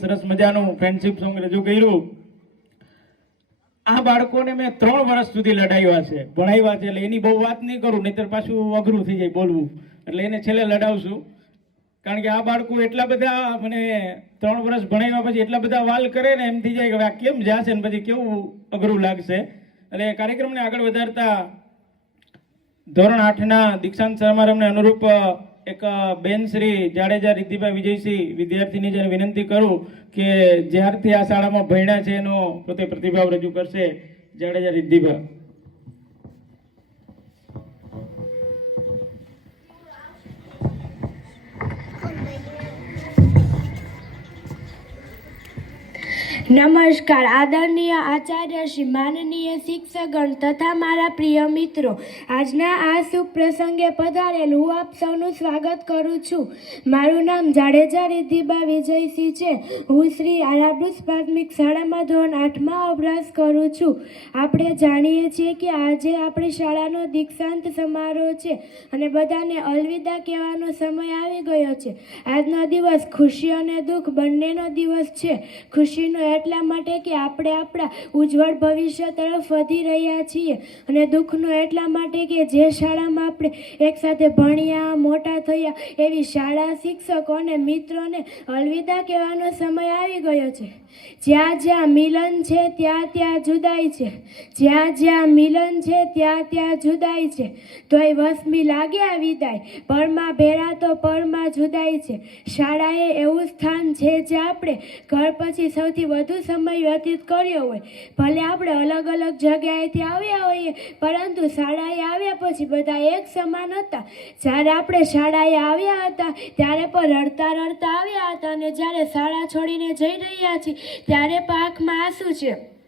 સરસ મજાનું friendship song રજૂ કર્યું. આ બાળકોને મેં ત્રણ વર્ષ સુધી લડાવ્યા છે. ભણાવ્યા છે એટલે એની બહુ વાત નહીં કરું, નહીતર પાછું અઘરું થઈ જાય બોલવું. એટલે એને છેલ્લે લડાવશું કારણ કે આ બાળકો એટલા બધા મને ત્રણ વર્ષ ભણાવ્યા પછી એટલા બધા વાલ કરે ને એમ થઈ જાય કે આ કેમ જાશે ને પછી કેવું અઘરું લાગશે. એટલે કાર્યક્રમને આગળ વધારતા ધોરણ આઠના દીક્ષાંત સમારંભને અનુરૂપ એક બેન શ્રી જાડેજા રિદ્ધિભાઈ વિજયસિંહ વિદ્યાર્થીની જેને વિનંતી કરું કે જ્યારથી આ શાળામાં ભણ્યા છે એનો પોતે પ્રતિભાવ રજૂ કરશે જાડેજા રિદ્ધિભાઈ નમસ્કાર. આદરણીય આચાર્ય શ્રી માનનીય શિક્ષકગણ તથા મારા પ્રિય મિત્રો, આજના આ શુભ પ્રસંગે પધારેલ હું આપ સૌનું સ્વાગત કરું છું. મારું નામ જાડેજા રિદ્ધિબા વિજયસિંહ છે. હું શ્રી આરાબુસ પ્રાથમિક શાળામાં ધોરણ આઠમાં અભ્યાસ કરું છું. આપણે જાણીએ છીએ કે આજે આપણી શાળાનો દીક્ષાંત સમારોહ છે અને બધાને અલવિદા કહેવાનો સમય આવી ગયો છે. આજનો દિવસ ખુશી અને દુઃખ બંનેનો દિવસ છે. ખુશીનો એટલા માટે કે આપણે આપણા ઉજ્જવળ ભવિષ્ય તરફ વધી રહ્યા છીએ. અને દુઃખનો એટલા માટે કે જે શાળામાં આપણે એકસાથે ભણ્યા, મોટા થયા, એવી શાળા શિક્ષકો અને મિત્રોને અલવિદા કહેવાનો સમય આવી ગયો છે. જ્યાં જ્યાં મિલન છે, ત્યાં ત્યાં જુદાઈ છે. જ્યાં જ્યાં મિલન છે, ત્યાં ત્યાં જુદાઈ છે. તોય વસમી લાગ્યા વિદાય? પરમાં ભેળા તો પરમાં જુદાઈ છે. શાળાએ એવું સ્થાન છે જે આપણે ઘર પછી સૌથી વધુ સમય વ્યતીત કર્યો હોય. ભલે આપણે અલગ અલગ જગ્યાએથી આવ્યા હોઈએ, પરંતુ શાળાએ આવ્યા પછી બધા એક સમાન હતા. જ્યારે આપણે શાળાએ આવ્યા હતા, ત્યારે પણ રડતા રડતા આવ્યા હતા અને જ્યારે શાળા છોડીને જઈ રહ્યા છીએ, ત્યારે આંખમાં આંસુ છે.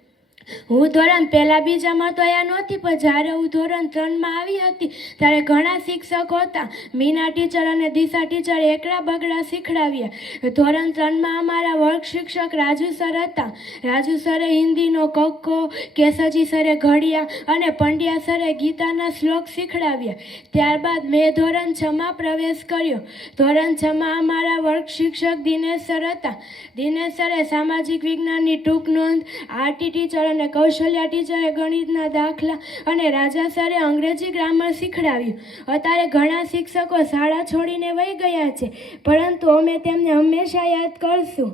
હું ધોરણ પહેલાં બીજામાં તો અહીંયા નહોતી, પણ જ્યારે હું ધોરણ ત્રણમાં આવી હતી, ત્યારે ઘણા શિક્ષકો હતા. મીના ટીચર અને દિશા ટીચર એકડા બગડા શીખડાવ્યા. ધોરણ ત્રણમાં અમારા વર્ગ શિક્ષક રાજુ સર હતા. રાજુ સરે હિન્દીનો કક્કો કેસજી સરે ઘડિયા અને પંડ્યા સરે ગીતાના શ્લોક શીખડાવ્યા. ત્યારબાદ મેં ધોરણ છમાં પ્રવેશ કર્યો. ધોરણ છમાં અમારા વર્ગ શિક્ષક દિનેશ સર હતા. દિનેશ સરે સામાજિક વિજ્ઞાનની ટૂંક નોંધ, આરટી ટીચર અને કૌશલ્યા ટીચરે ગણિતના દાખલા અને રાજા સરે અંગ્રેજી ગ્રામર શીખડાવ્યું. અત્યારે ઘણા શિક્ષકો શાળા છોડીને વહી ગયા છે, પરંતુ અમે તેમને હંમેશા યાદ કરશું.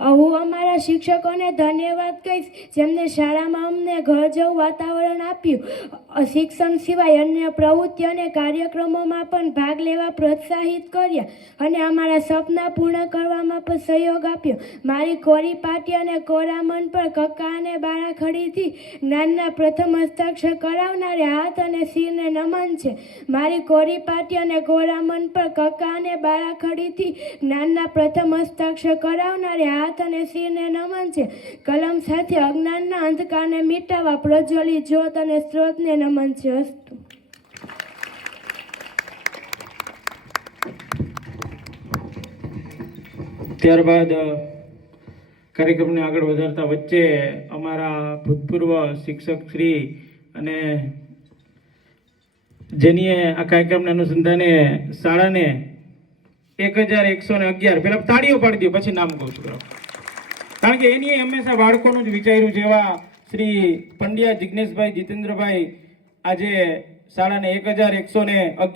હું અમારા શિક્ષકોને ધન્યવાદ કહીશ, જેમને શાળામાં અમને ઘર જેવું વાતાવરણ આપ્યું. શિક્ષણ સિવાય અન્ય પ્રવૃત્તિ અને કાર્યક્રમોમાં પણ ભાગ લેવા પ્રોત્સાહિત કર્યા અને અમારા સપના પૂર્ણ કરવામાં પણ સહયોગ આપ્યો. મારી કોરી પાટી અને કોરામન પર કક્કા અને બારાખડીથી જ્ઞાનના પ્રથમ હસ્તાક્ષર કરાવનારે હાથ અને શિરને નમન છે. મારી કોરી પાટી અને કોરામન પર કક્કા અને બારાખડીથી જ્ઞાનના પ્રથમ હસ્તાક્ષર કરાવનારે હાથ અને શિરને નમન છે. કલમ સાથે અજ્ઞાનના અંધકારને મિટાવવા પ્રજ્વલિત જ્યોત અને સ્ત્રોતને નમન છે અસ્તુ. ત્યારબાદ કાર્યક્રમને આગળ વધારતા વચ્ચે અમારા ભૂતપૂર્વ શિક્ષક શ્રી અને જેનીએ આ કાર્યક્રમના અનુસંધાને શાળાને એક હજાર એકસો ને અગિયાર. પેલા તાળીઓ પાડી દો, પછી નામ કહું છું કારણ કે એની હંમેશા બાળકોનું જ વિચાર્યું જેવા શ્રી પંડ્યા જિજ્ઞેશભાઈ જીતેન્દ્રભાઈ આજે શાળાને એક હજાર એકસો ને અગિયાર